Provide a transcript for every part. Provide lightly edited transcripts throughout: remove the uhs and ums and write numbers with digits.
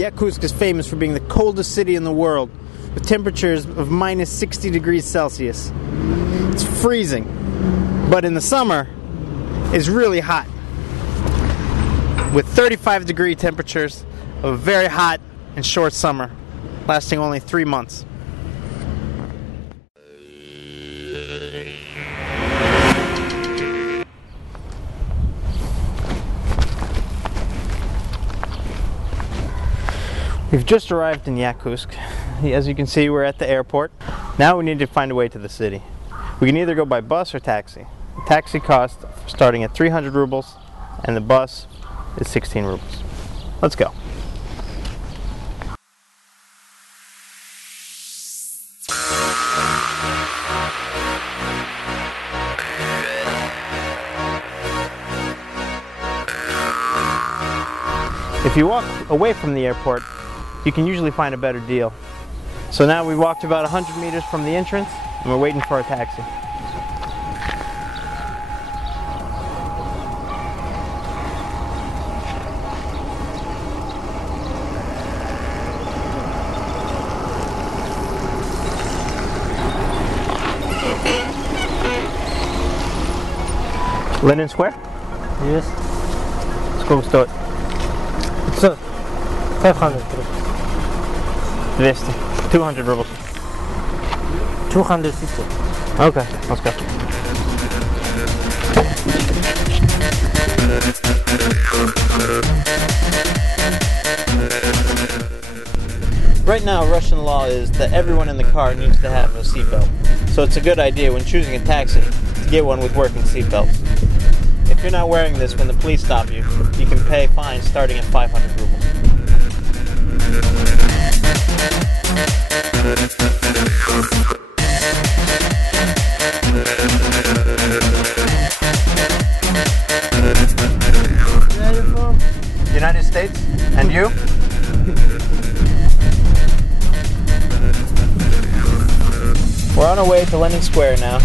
Yakutsk is famous for being the coldest city in the world, with temperatures of minus 60 degrees Celsius. It's freezing, but in the summer, it's really hot, with 35-degree temperatures of a very hot and short summer, lasting only 3 months. We've just arrived in Yakutsk. As you can see, we're at the airport. Now we need to find a way to the city. We can either go by bus or taxi. The taxi costs starting at 300 rubles, and the bus is 16 rubles. Let's go. If you walk away from the airport, you can usually find a better deal. So now we walked about 100 meters from the entrance, and we're waiting for our taxi. Lenin Square? Yes. Сколько стоит? 500. 200. 200 rubles. 250. Okay, let's go. Right now, Russian law is that everyone in the car needs to have a seatbelt. So it's a good idea when choosing a taxi to get one with working seatbelts. If you're not wearing this when the police stop you, you can pay fines starting at 500 rubles. Where are you from? United States? And you? We're on our way to Lenin Square now.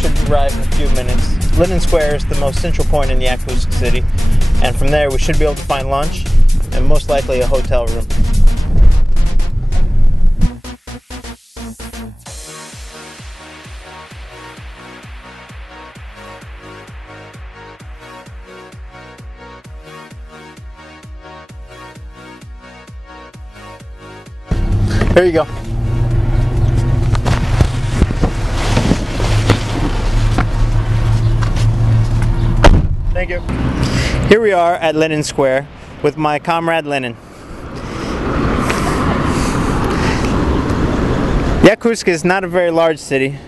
Should arrive in a few minutes. Lenin Square is the most central point in Yakutsk City, and from there we should be able to find lunch and most likely a hotel room. Here you go. Thank you. Here we are at Lenin Square with my comrade Lenin. Yakutsk is not a very large city,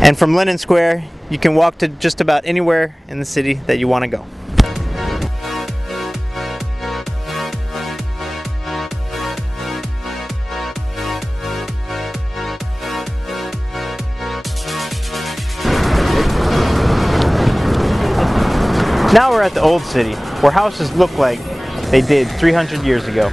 and from Lenin Square you can walk to just about anywhere in the city that you want to go. Now we're at the old city, where houses look like they did 300 years ago.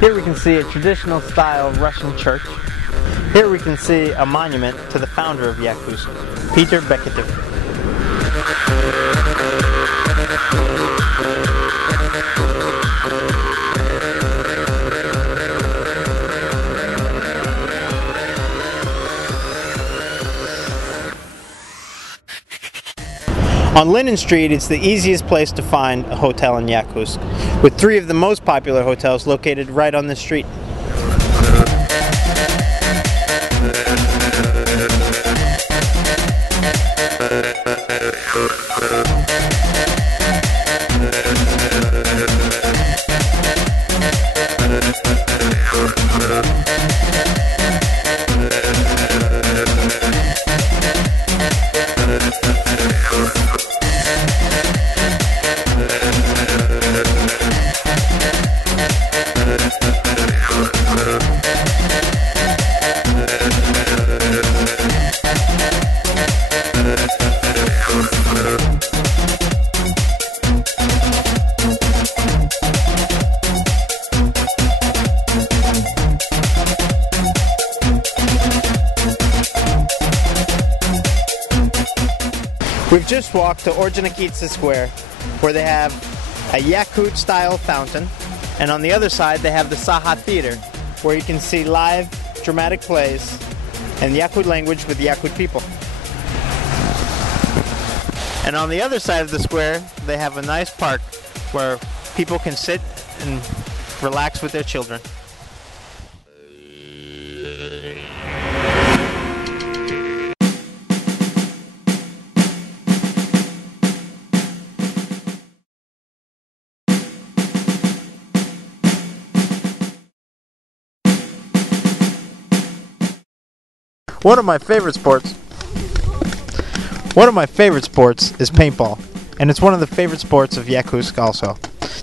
Here we can see a traditional style Russian church. Here we can see a monument to the founder of Yakutsk, Peter Beketov. On Lenin Street, it's the easiest place to find a hotel in Yakutsk, with 3 of the most popular hotels located right on this street. just walked to Orджоникидзе Square, where they have a Yakut-style fountain, and on the other side they have the Saha Theater, where you can see live dramatic plays in Yakut language with Yakut people. And on the other side of the square, they have a nice park where people can sit and relax with their children. One of my favorite sports is paintball, and it's one of the favorite sports of Yakutsk also.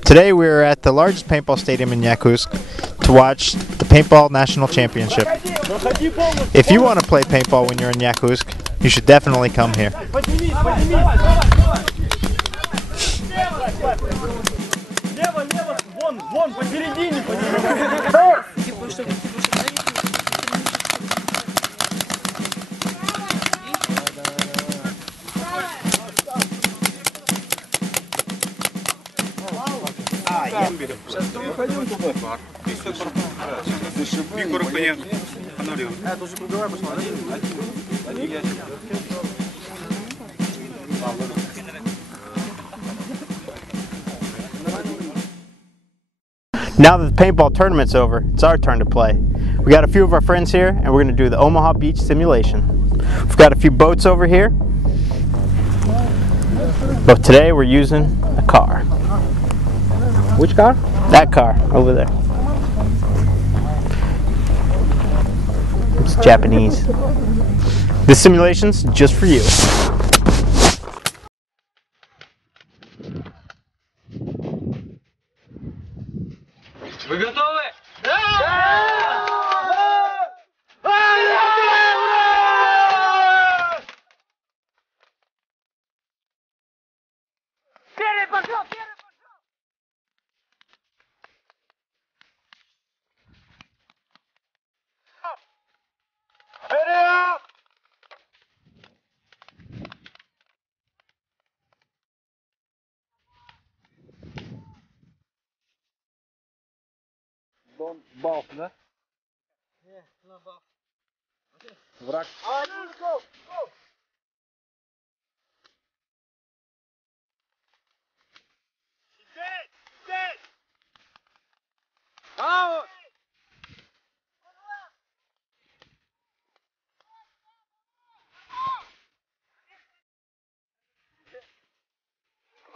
Today we are at the largest paintball stadium in Yakutsk to watch the Paintball National Championship. If you want to play paintball when you're in Yakutsk, you should definitely come here. Now that the paintball tournament's over, it's our turn to play. We got a few of our friends here, and we're going to do the Omaha Beach simulation. We've got a few boats over here, but today we're using a car. Which car? That car over there. It's Japanese. This simulation's just for you. Вы готовы? Да! Вперед пошел! Вперед пошел! Вперед! Don't buff, да? Yeah, no buff. Враг. Go! Go! Dead! Dead! Out!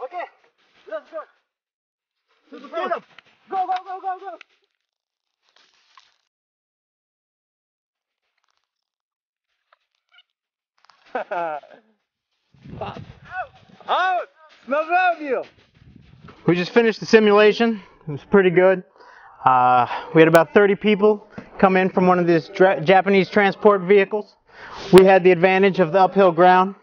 Okay, let's go. To the freedom. Go, go, go, go, go. Out! Нажал ее! We just finished the simulation. It was pretty good. We had about 30 people come in from one of these Japanese transport vehicles. We had the advantage of the uphill ground,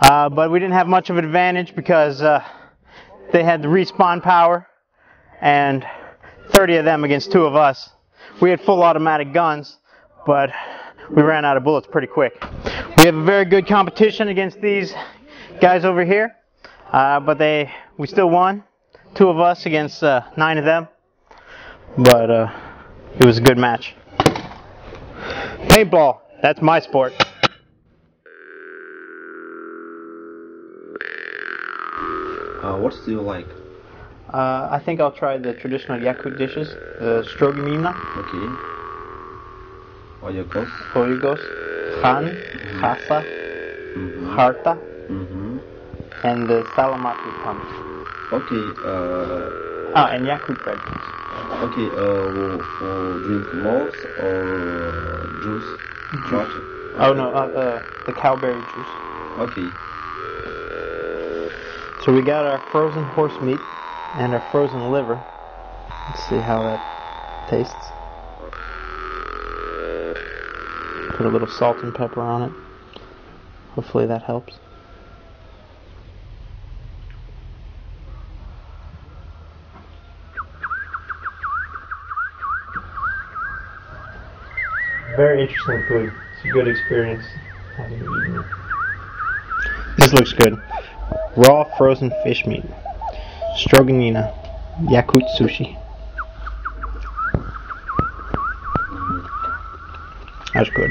but we didn't have much of an advantage because they had the respawn power, and 30 of them against 2 of us. We had full automatic guns, but we ran out of bullets pretty quick. We have a very good competition against these guys over here, but we still won. 2 of us against 9 of them, but it was a good match. Paintball, that's my sport. What do you like? I think I'll try the traditional Yakut dishes, the strogimina, Okay. Oyagos. Foreghn, Khan, Khasa, Harta, and the salamaki pumpkin. Okay. And Yakut bread. Okay. Drink milk or juice? Water. Oh no, the cowberry juice. Okay. So we got our frozen horse meat and our frozen liver. Let's see how that tastes. Put a little salt and pepper on it. Hopefully that helps. Very interesting food. It's a good experience having eaten it. This This looks good. Raw frozen fish meat. Stroganina. Yakut sushi. That's good.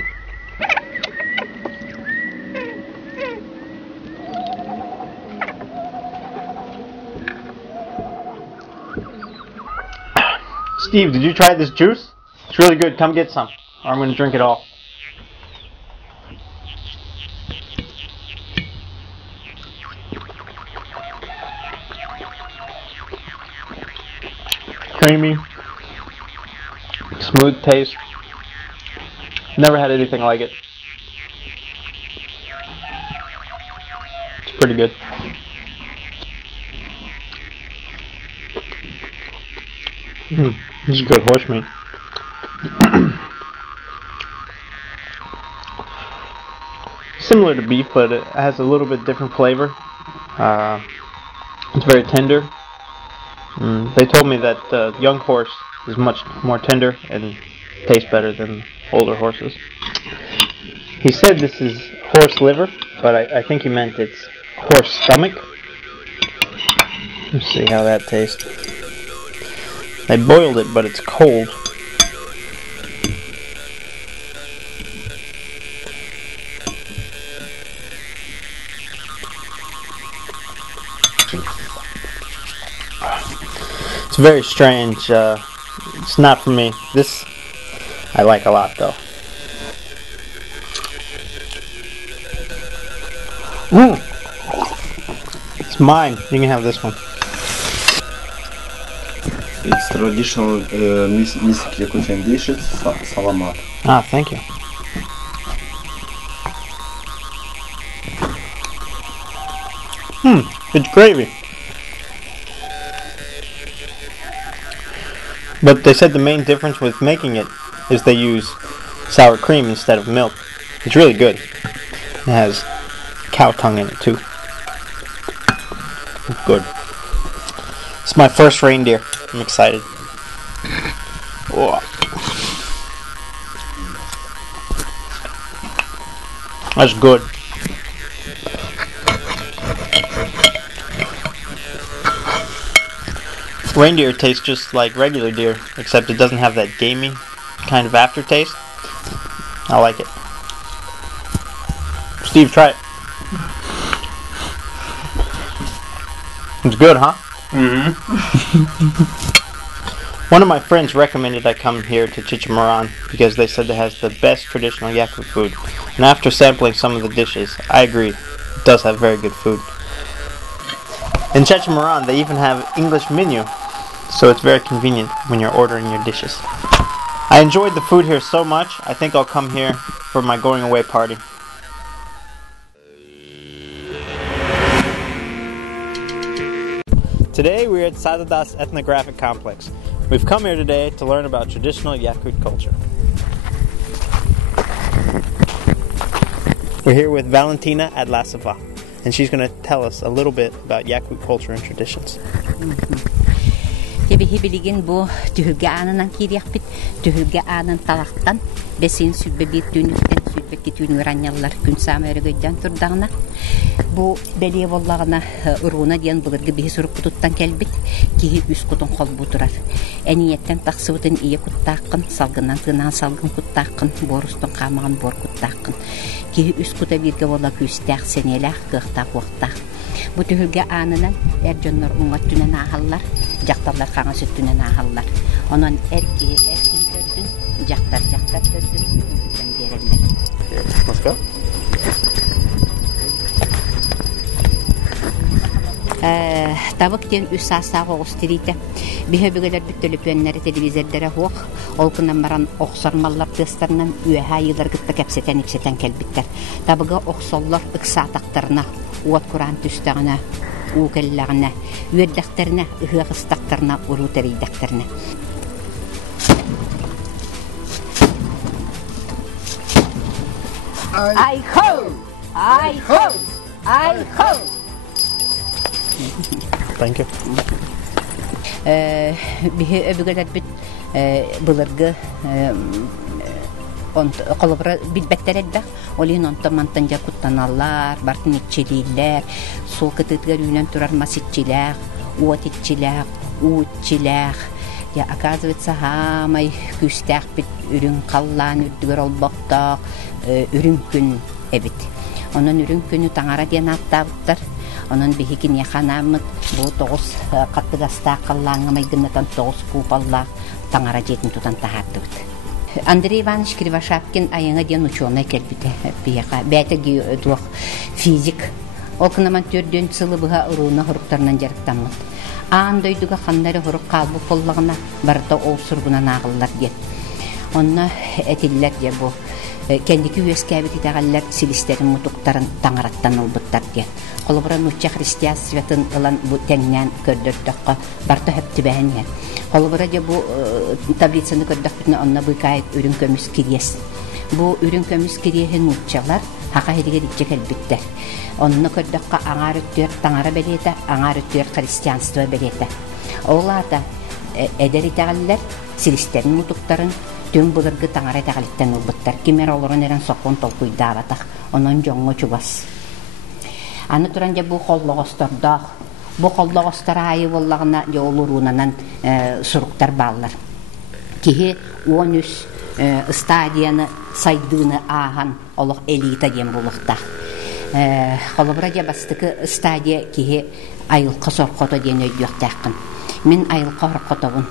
Steve, did you try this juice? It's really good. Come get some, or I'm going to drink it all. Creamy, smooth taste. Never had anything like it. It's pretty good. This is good horse meat. Similar to beef, but it has a little bit different flavor. It's very tender. They told me that the young horse is much more tender and tastes better than older horses. He said this is horse liver, but I think he meant it's horse stomach. Let's see how that tastes. They boiled it, but it's cold. It's very strange. It's not for me. This I like a lot, though. It's mine. You can have this one. It's traditional Mystic Yakutian dishes, salamat. Ah, thank you. It's gravy. But they said the main difference with making it is they use sour cream instead of milk. It's really good. It has cow tongue in it too. Good. It's my first reindeer. I'm excited. Whoa. That's good. Reindeer tastes just like regular deer, except it doesn't have that gamey kind of aftertaste. I like it. Steve, try it. It's good, huh? One of my friends recommended I come here to Chichimoran because they said it has the best traditional Yakut food. And after sampling some of the dishes, I agreed. It does have very good food. In Chichimoran, they even have English menu, so it's very convenient when you're ordering your dishes. I enjoyed the food here so much, I think I'll come here for my going away party. Today we're at Sadadas Ethnographic Complex. We've come here today to learn about traditional Yakut culture. We're here with Valentina Adlasova, and she's going to tell us a little bit about Yakut culture and traditions. Тебихибилигин бу түһүлгэ анынан кириякпит, түһүлгэ анын талактан бесин сүббе бир түнүктен сүббе китүүнү ранняллар күн самырыгыдан турдагына бу белие боллагына уруна диен булыргы бихи сурук кутуттан келбит киһи үс кутун холбу турар эниеттен таксыбытын ие куттааккын салгынан тынан салгын куттааккын борустун камагын бор куттааккын киһи үс кута бирге болла күстаак сенелах кыктаак уктаак бу түһүлгэ анынан эржоннор уңат түнен ахаллар жактарлар каңа сүттүнен ахаллар онон эрки төрдүн жактар төрдүн берелер. Let's go. Табык тен үс саасаага огустирите биһебигелер бүттөлөпүөннери телевизордere хуок олкунан баран оксормаллар тыстарынан үөһа йылар гытта кепсетен иксетен келбиттер табыга оксоллор ыксаатактарына уот куран түстагына укеллagына үөддактерине ыхыакыстактарына урутерийдактерине I ho! Thank you. Bihe öbügeler bit bulurgu колобра билбеттерелбек олин онтомантан жакуттаналлар бартынитчилилер сол кытытгар үнен турар маситчилер уотитчилер уутчилер я оказывается хамай күстәк бит үрүн каллаан үрдүгөр олбоктоок үрүн күн эбит онон үрүн күнү таңара диэн аттабыттар онон бихикин яханамыт бу 9 каттыгаста каллааңамайдынатан 9 купалла таңара жетин тутан тахардыбыт. Андрей Иванович Кривошапкин айыңа ден ученый келбите бияка бәтеги дуох физик окнаман төрдөн сылыбыга уруна хуруктарынан жарыктамыт. Андойдуга ханнары хурук калбы поллагына барда ол сургуна нагыллар ден. Онна этиллер дер бу кендики үескәбит итәгәлләр силистерин мутуктарын таңараттан албыттар ден. Колобран уча христианствотын ылан бу тәңнән көрдөртөккө барта хөптүбәһен ден. Колобра де бу таблицаны көрдөхпүтүнө онна быкайып үрүн көмүс кириес. Бу үрүн көмүс кириехин уччалар хака хедиге диче келбиттер. Онна көрдөхкө аңар өттөр таңара белете, аңар өттөр христианство белете. Оларда эдери тәгаллер силистерин мутуктарын түн булыргы таңара тәгалиттен улбыттар. Кимер олорун эрен сокун толкуйдаабатак, онон жоңго чугас. Аны туран же бу холлогостордох бу коллогостар айы боллагына жолурунанан суруктар баллар. Кихи 13 стадияны сайдыны ахан олох элита дем булукта. Колобра же бастыкы стадия кихи айылка соркото ден өйдүктакын. Мен айылка соркотобун.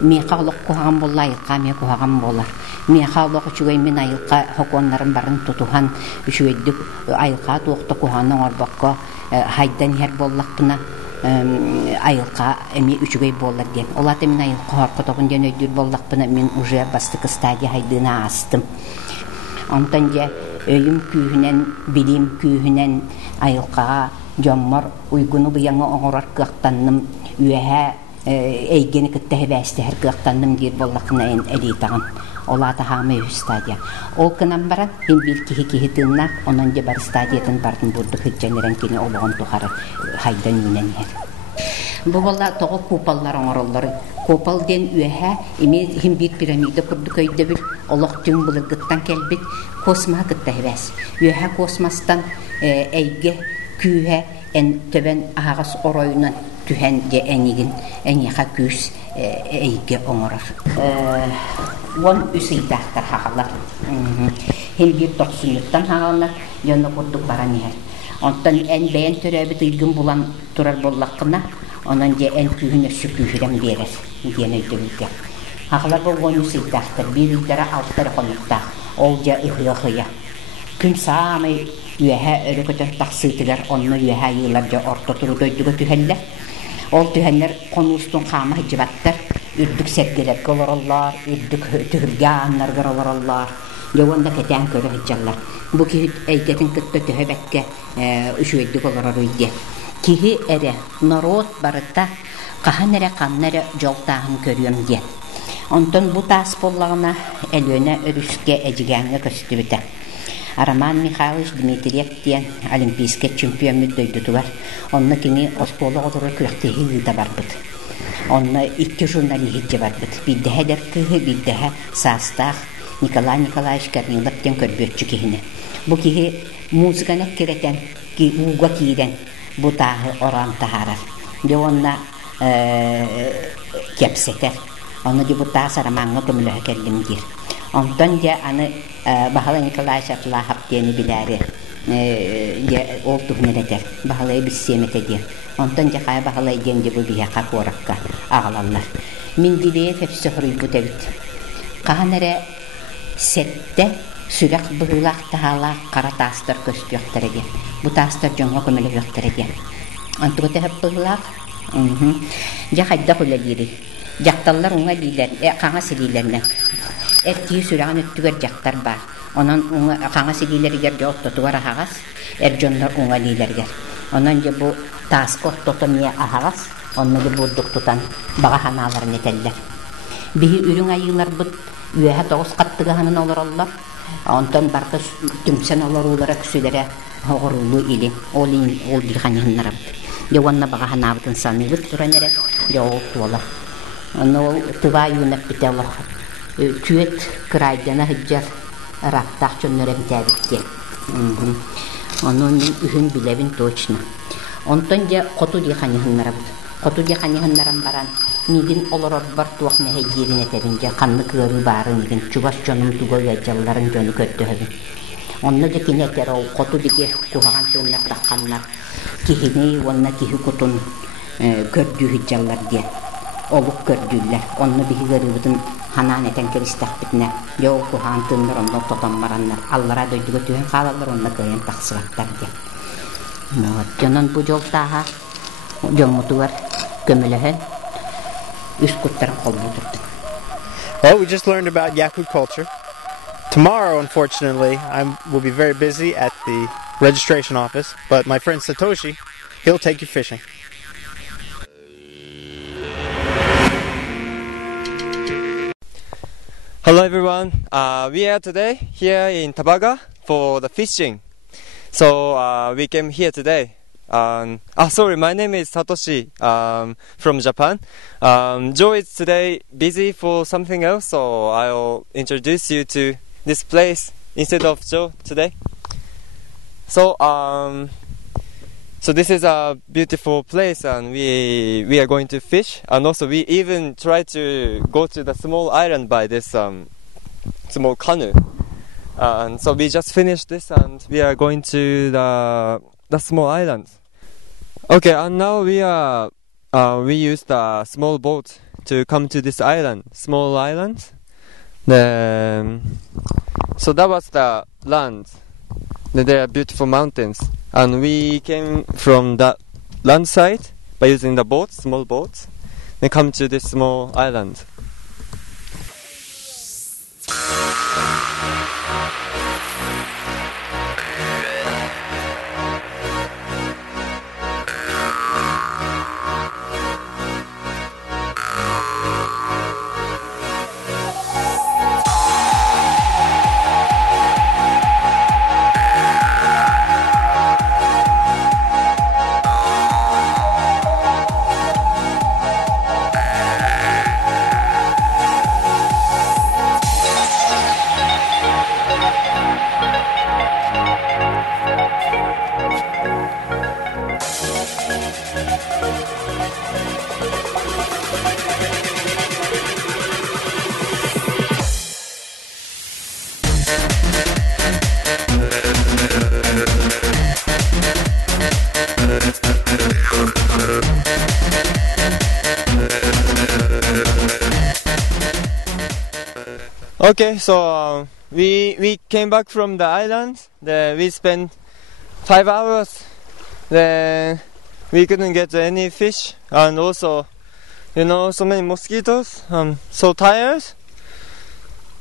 Меха олох кухаган болла айылка ме кухаган болар. Меха олох үчүгөй мен айылка хоконнарын барын тутухан үчүгөйдүк айылка туокто куханын орбокко хайдан хер боллакпына айылка эми үчүгөй боллар ден. Олата мен айылка хоркотобун ден өйдүр боллакпына мен уже бастыкы стадия хайдына астым. Онтан же өйүм күүһүнен, билим күүһүнен айылкага жоммор уйгуну быяңа оңорор кыактанным, үэһэ эйгени кыттаһы бәстәһәр кыактанным дир боллакына эн элитаган. Олата хамы стадия. Ол кынан баран ин бир кихи тыннак, онон же бар стадиятын бардын бурду хыджанерен кини ологон тухары хайдан минен хер. Бу болла того купаллар оңороллары. Купал ден үэһэ эми хим бир пирамида курдук өйдө бир олох түн булыргыттан келбит косма кыттаһы бәс. Үэһэ космостан эйге күүһэ эн төбен агас оройунан түһен же энигин эниха күс эйге оңорор. Вон үсейдәхтәр хағалар. Хелбир тоқсынлықтан хағалар, жонны құрдық баран ехер. Онтан ән бәйін түрәбі түйгін болан тұрар боллаққына, онан же ән күйін өссі күйірем берер, ден өйділді. Хағалар бұл вон үсейдәхтәр, бір үйдері алттар қонықта, ол же ұхы-ұхыя. Күн саамай үйәхә өрі көтір тақсыйтылар, онны үйәхә йылар же орта тұру көйдігі түхәллер. Ол түхәллер қонуыстың қамы жібаттар, үрдік сәргелер колороллар, үрдік түхіргәнлар горолороллар, жауанда кәтән көрі хыджалар. Бұ кихи әйгетін күтті түхі бәкке үшуәдді колорор үйде. Кихи әрі народ барыта қахан әрі қаннары жолтағын көріем де. Онтон бұ тас боллағына әлөне өріске әжігәңі көсті біті. Роман Михайлович Дмитриев ден олимпийский чемпион мүддөйді туар. Онны кені осполы олыры күректегі үйді бар бұд. Онны 2 журналист бар бұд. Биддәһә дәркігі, биддәһә састақ Николай Николаевич Корнилов ден көрбөтчі кехіне. Бұ кеге музыканы керетен, уға кейден бұ тағы оран тағарар. Де онна кепсетер. Онны де бұ тағы сарамаңы көмілігі кәлдім дер. Онтан де аны Бахала Николаевич Атлахап дені біләрі ол тұғынелетер. Бахалай біз семетедер. Онтан де қай Бахалай денде бұл бияқа қораққа ағалалар. Мен білейет әпсі құрый бұд әбіт. Қаған әрі сәтті сүрәқ бұғылақ тағалақ қара тастар көсті өқтір әген. Бұ тастар жоңға көмілі өқтір әген. Онтығы тәхіп бұғылақ. Жақайда құлы дейрі. Жақталар оңа дейлер, қаңа селейлеріне. Әртігі сүрәғын өттігер жақтар бар. Онан қаңа селейлергер жауып тұтуар ағағас, әржонлар оңа дейлергер. Онан же бұл тасқы оттоты мие ағағас, онны де бұлдық тұтан баға ханаларын етелер. Бігі үрің айылар бұд, үйәе 9 қаттығы ханын олар олар. Онтан барды түмсен олар олара күсілері ғұрулы елі, ол бір қанығынларым. Де онна баға ханабытын саны бұд тұран әрек, де ол туалар. Оны ол тұва үйініп біте олар. Түйет крайдана хыджар раптах чөннөрем тәбитте. Onun ühün bilevin точно. Ondan ja qotu dihanihanlarım. Qotu dihanihanlarım baran. Migin oloror bar tuaq mehejirine tebince kanlı kırı barın migin çubas canım tugo yacalların jonu köttühün. Onna da kineter o qotu diki kuhagan tönler takkanlar. Kihine onna kihi kutun kördühü jallar diye. Oluk kördüller. Onna bihi gaributun hananeten kiristah bitne. Yo kuhagan tönler onna totanmaranlar. Allara döydü götühün kalallar onna köyün taksıvatlar diye. Jonon bu jol taha jomutu var kömülehün. Well, we just learned about Yakut culture. Tomorrow, unfortunately, I will be very busy at the registration office, but my friend Satoshi, he'll take you fishing. Hello everyone, we are today here in Tabaga for the fishing. So we came here today. Sorry, my name is Satoshi from Japan. Joe is today busy for something else, so I'll introduce you to this place instead of Joe today. So this is a beautiful place, and we are going to fish, and also we even try to go to the small island by this small canoe. And so we just finished this, and we are going to the small island. Okay, and now we used a small boat to come to this island, small island. So that was the land. There are beautiful mountains, and we came from that land side by using the boat, small boats, then come to this small island. Okay, so we came back from the island. We spent 5 hours. Then we couldn't get any fish, and also, so many mosquitoes. I'm so tired.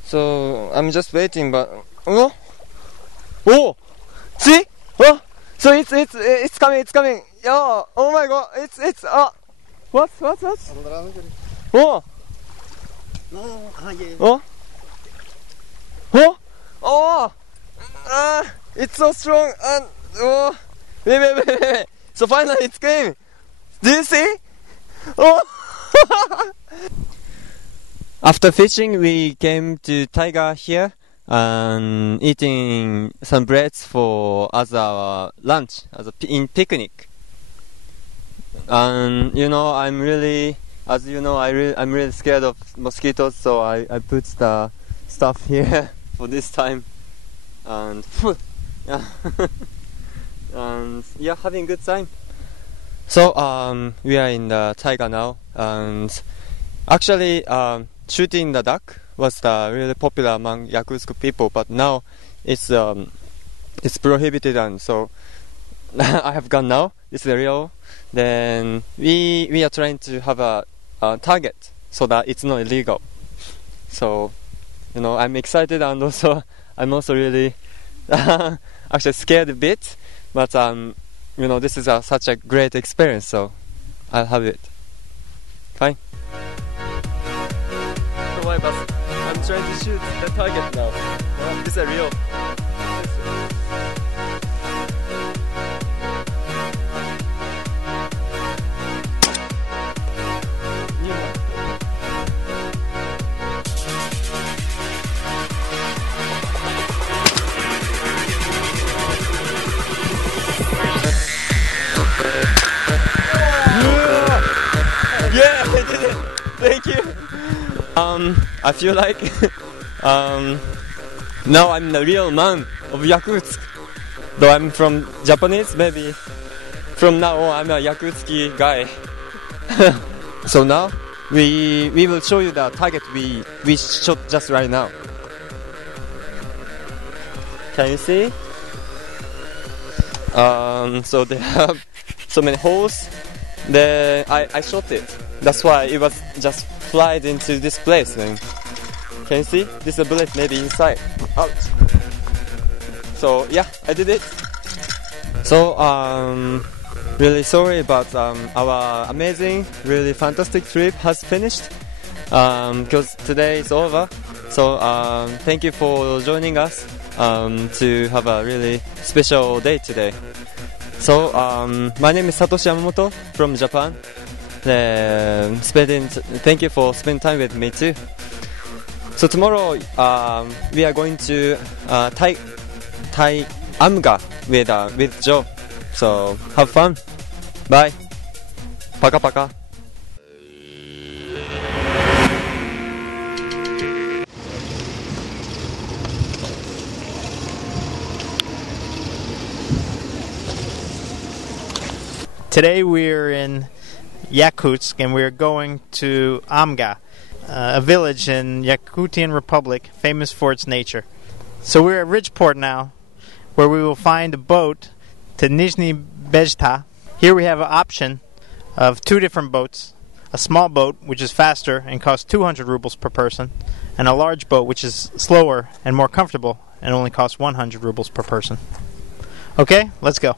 So I'm just waiting. But see, so it's coming. It's coming. Oh my God! It's what? It's so strong, and wait. So finally it came. Do you see? After fishing, we came to Taiga here and eating some breads as our lunch, in picnic. And I'm really scared of mosquitoes, so I put the stuff here for this time, and having good time. So we are in the taiga now, and actually shooting the duck was really popular among Yakutsk people, but now it's prohibited, and so I have gone now. It's real. Then we are trying to have a target so that it's not illegal. So I'm excited, and also I'm also really actually scared a bit, but this is such a great experience, so I'll have it. Fine. Don't worry, but I'm trying to shoot the target now. This is real. I feel like now I'm the real man of Yakutsk. Though I'm from Japanese, maybe from now on I'm a Yakutski guy. So now we will show you the target we shot just right now. Can you see? So they have so many holes. I shot it. That's why it was just flied into this place. Then can you see? This bullet maybe inside. Ouch. So yeah, I did it. So really sorry, but our amazing, really fantastic trip has finished because today is over. So thank you for joining us to have a really special day today. So my name is Satoshi Yamamoto from Japan. Thank you for spending time with me too. So tomorrow we are going to Thai Amga with Joe. So have fun. Bye. Paka paka. Today we're in Yakutsk and we're going to Amga, a village in Yakutian Republic famous for its nature. So we're at Ridgeport now, where we will find a boat to Nizhny Bezhta. Here we have an option of two different boats. A small boat, which is faster and costs 200 rubles per person, and a large boat, which is slower and more comfortable and only costs 100 rubles per person. Okay, let's go.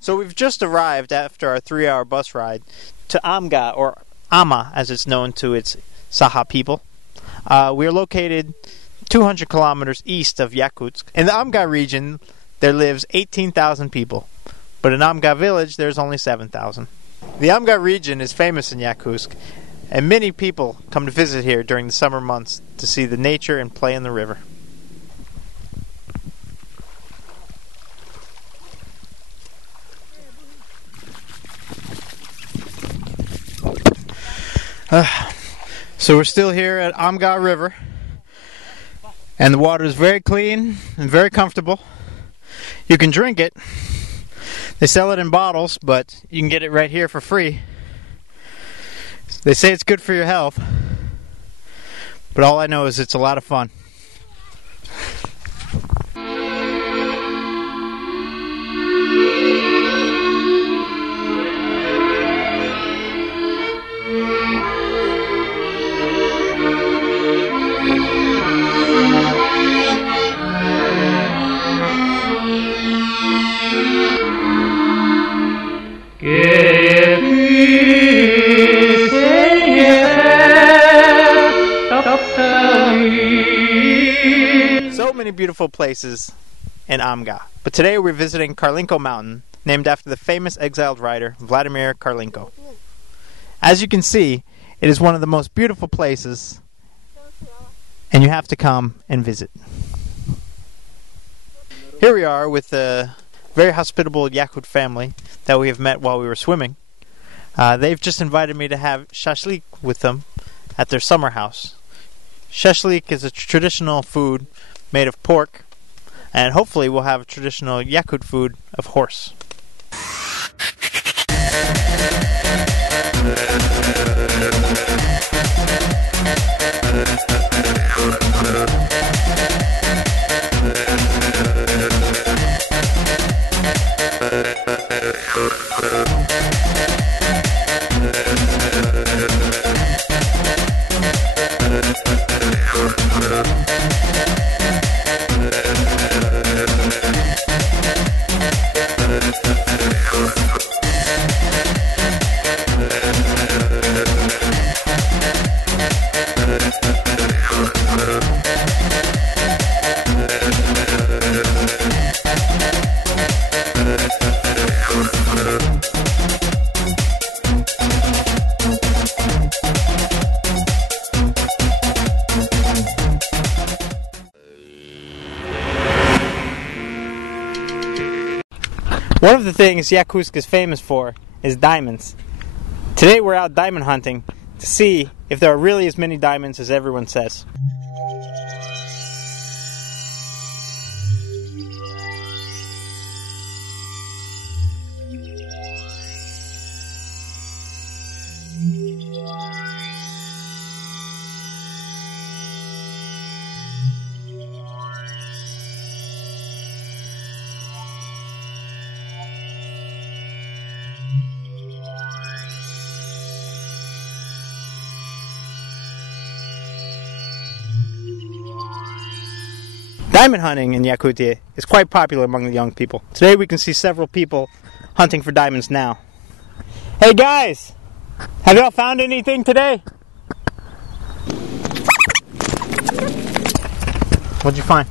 So we've just arrived after our 3-hour bus ride to Amga, or Ama as it's known to its Saha people. We're located 200 kilometers east of Yakutsk. In the Amga region, there lives 18,000 people, but in Amga village, there's only 7,000. The Amga region is famous in Yakutsk, and many people come to visit here during the summer months to see the nature and play in the river. So we're still here at Amga River, and the water is very clean and very comfortable. You can drink it. They sell it in bottles, but you can get it right here for free. They say it's good for your health, but all I know is it's a lot of fun. Que beautiful places in Amga. But today we're visiting Karlinko Mountain, named after the famous exiled writer Vladimir Karlinko. As you can see, it is one of the most beautiful places, and you have to come and visit. Here we are with a very hospitable Yakut family that we have met while we were swimming. They've just invited me to have shashlik with them at their summer house. Shashlik is a traditional food made of pork, and hopefully we'll have a traditional Yakut food of horse. One of the things Yakutsk is famous for is diamonds. Today we're out diamond hunting to see if there are really as many diamonds as everyone says. Diamond hunting in Yakutia is quite popular among the young people. Today we can see several people hunting for diamonds now. Hey guys! Have y'all found anything today? What'd you find?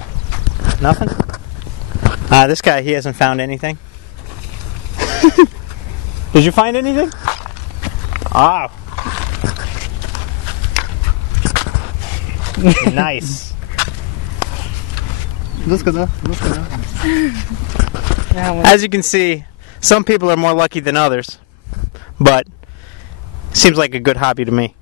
Nothing? This guy, he hasn't found anything. Did you find anything? Oh. Nice. As you can see, some people are more lucky than others, but it seems like a good hobby to me.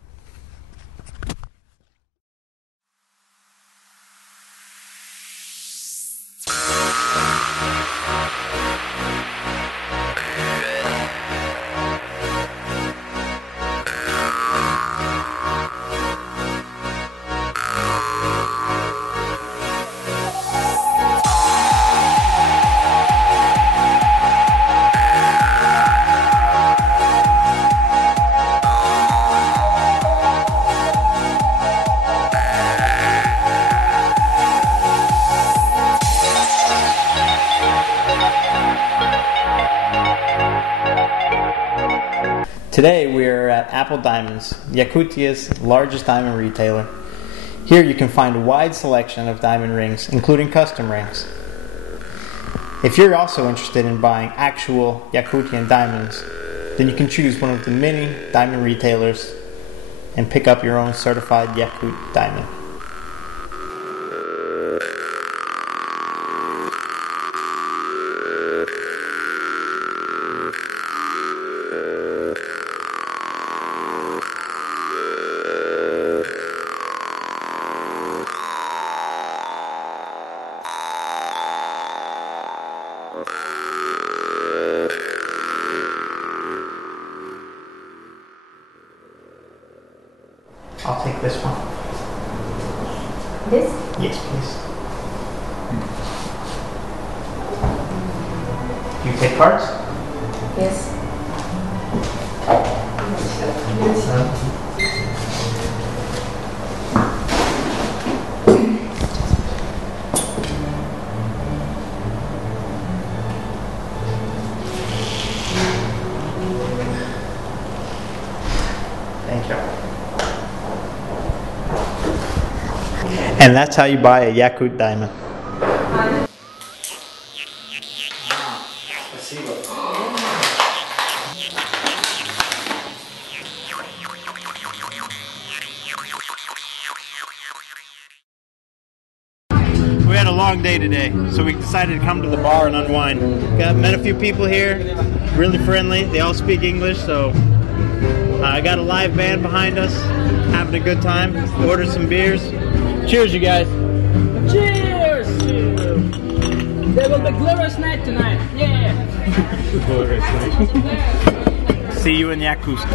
Today we are at Apple Diamonds, Yakutia's largest diamond retailer. Here you can find a wide selection of diamond rings, including custom rings. If you're also interested in buying actual Yakutian diamonds, then you can choose one of the many diamond retailers and pick up your own certified Yakut diamond. I'll take this one. This? Yes, please. Do you take cards? Yes. Thank you. And that's how you buy a Yakut diamond. long day today, so we decided to come to the bar and unwind. Met a few people here, really friendly. They all speak English, so I got a live band behind us, having a good time. Ordered some beers. Cheers, you guys. Cheers! There will be glorious night tonight. Yeah! See you in Yakutsk.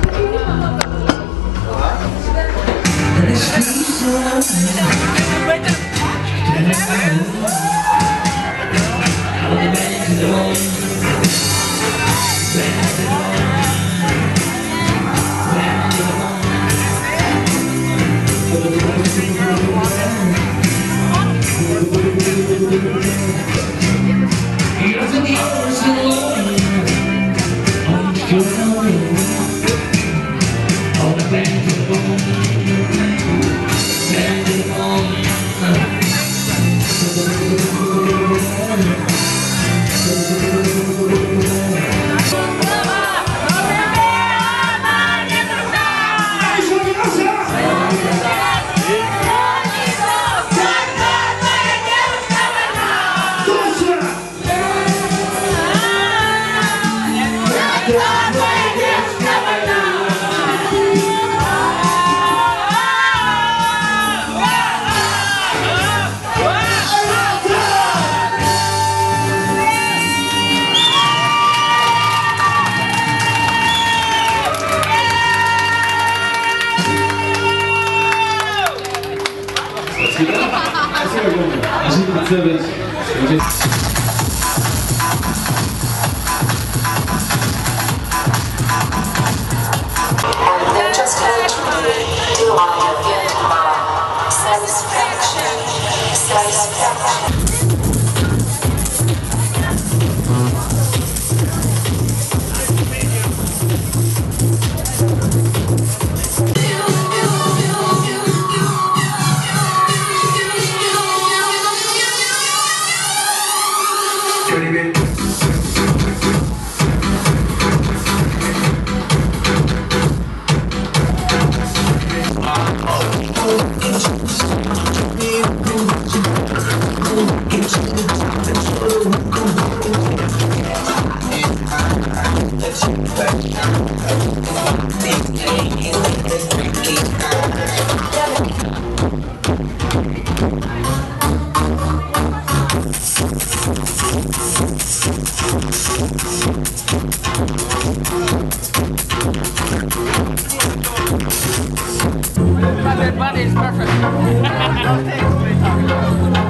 Everybody is perfect.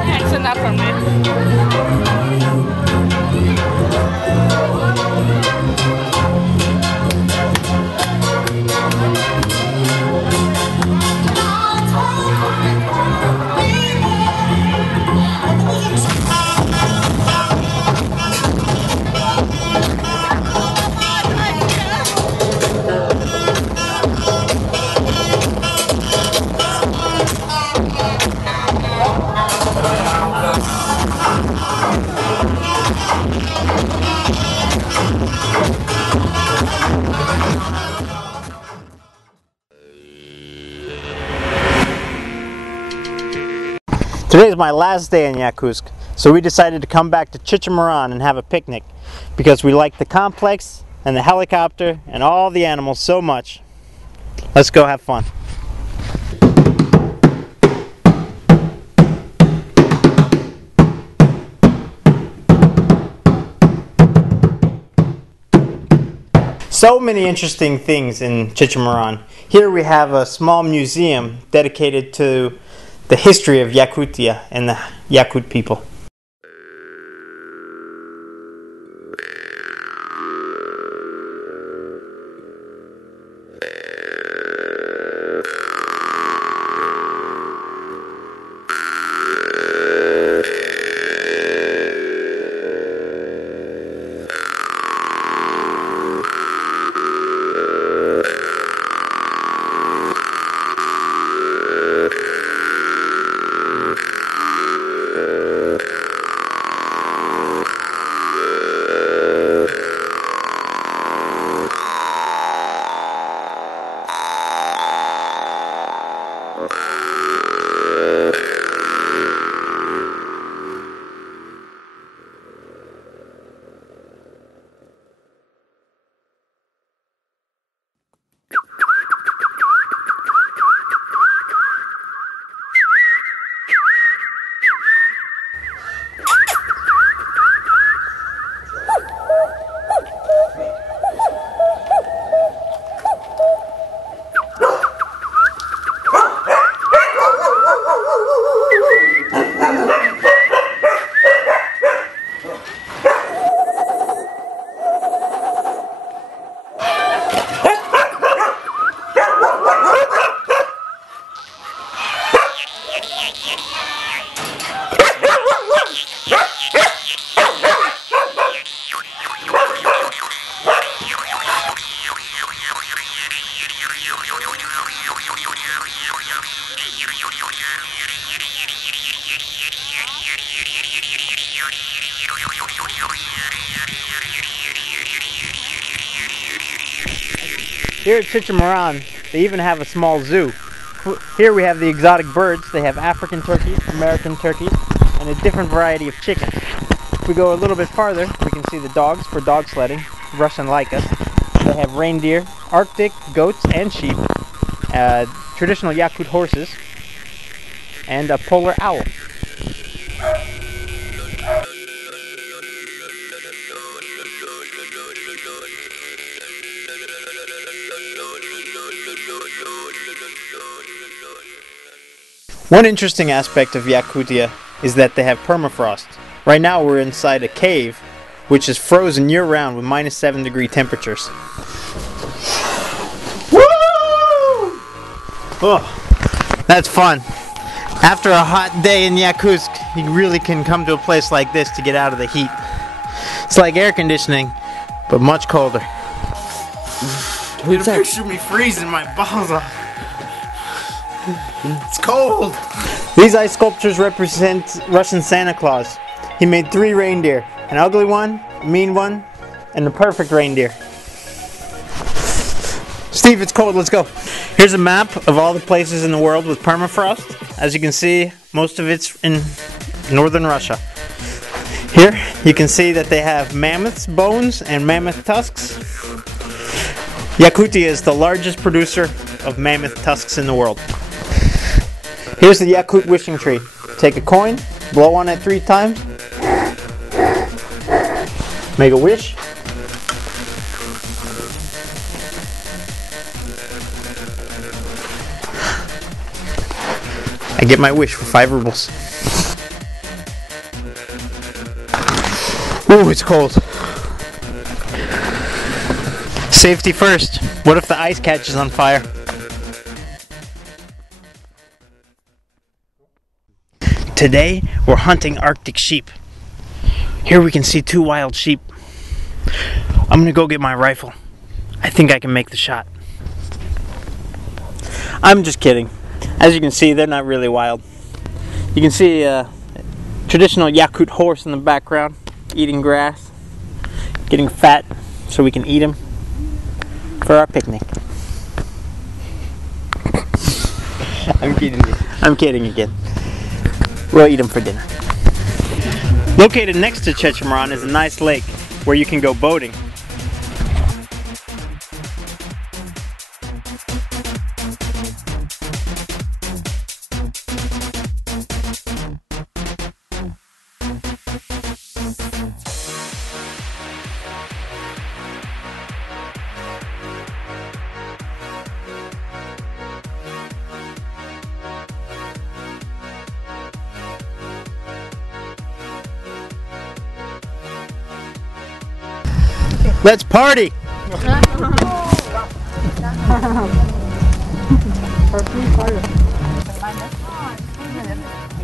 That's enough from me. Today is my last day in Yakutsk, so we decided to come back to Chichamaran and have a picnic because we like the complex and the helicopter and all the animals so much. Let's go have fun. So many interesting things in Chichamaran. Here we have a small museum dedicated to the history of Yakutia and the Yakut people. Here at Chichimaran, they even have a small zoo. Here we have the exotic birds. They have African turkeys, American turkeys, and a different variety of chickens. If we go a little bit farther, we can see the dogs for dog sledding, Russian Leica. They have reindeer, Arctic goats and sheep, traditional Yakut horses, and a polar owl. One interesting aspect of Yakutia is that they have permafrost. Right now we're inside a cave which is frozen year-round with -7-degree temperatures. Woo! Oh, that's fun. After a hot day in Yakutsk, you really can come to a place like this to get out of the heat. It's like air conditioning, but much colder. Picture me freezing my balls off. It's cold! These ice sculptures represent Russian Santa Claus. He made 3 reindeer. An ugly one, a mean one, and the perfect reindeer. Steve, it's cold, let's go. Here's a map of all the places in the world with permafrost. As you can see, most of it's in northern Russia. Here, you can see that they have mammoths' bones and mammoth tusks. Yakutia is the largest producer of mammoth tusks in the world. Here's the Yakut wishing tree. Take a coin, blow on it 3 times, make a wish. I get my wish for 5 rubles. Ooh, it's cold. Safety first. What if the ice catches on fire? Today, we're hunting Arctic sheep. Here we can see 2 wild sheep. I'm gonna go get my rifle. I think I can make the shot. I'm just kidding. As you can see, they're not really wild. You can see a traditional Yakut horse in the background, eating grass, getting fat so we can eat him for our picnic. I'm kidding you. I'm kidding again. We'll eat them for dinner. Located next to Chichimaran is a nice lake where you can go boating. Let's party!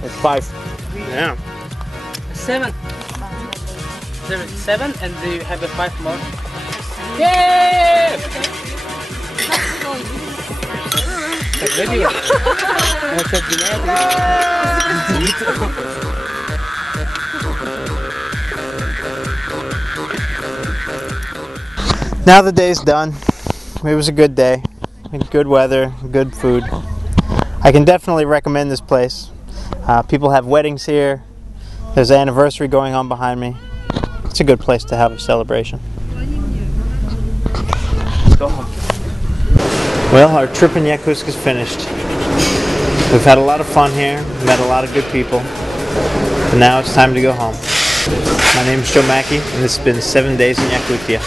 It's 5. Yeah. 7. There is 7 and you have a 5 more. Yay! Now the day's done. It was a good day. Good weather, good food. I can definitely recommend this place. People have weddings here. There's an anniversary going on behind me. It's a good place to have a celebration. Well, our trip in Yakutsk is finished. We've had a lot of fun here, met a lot of good people, and now it's time to go home. My name is Joe Mackey, and this has been 7 days in Yakutia.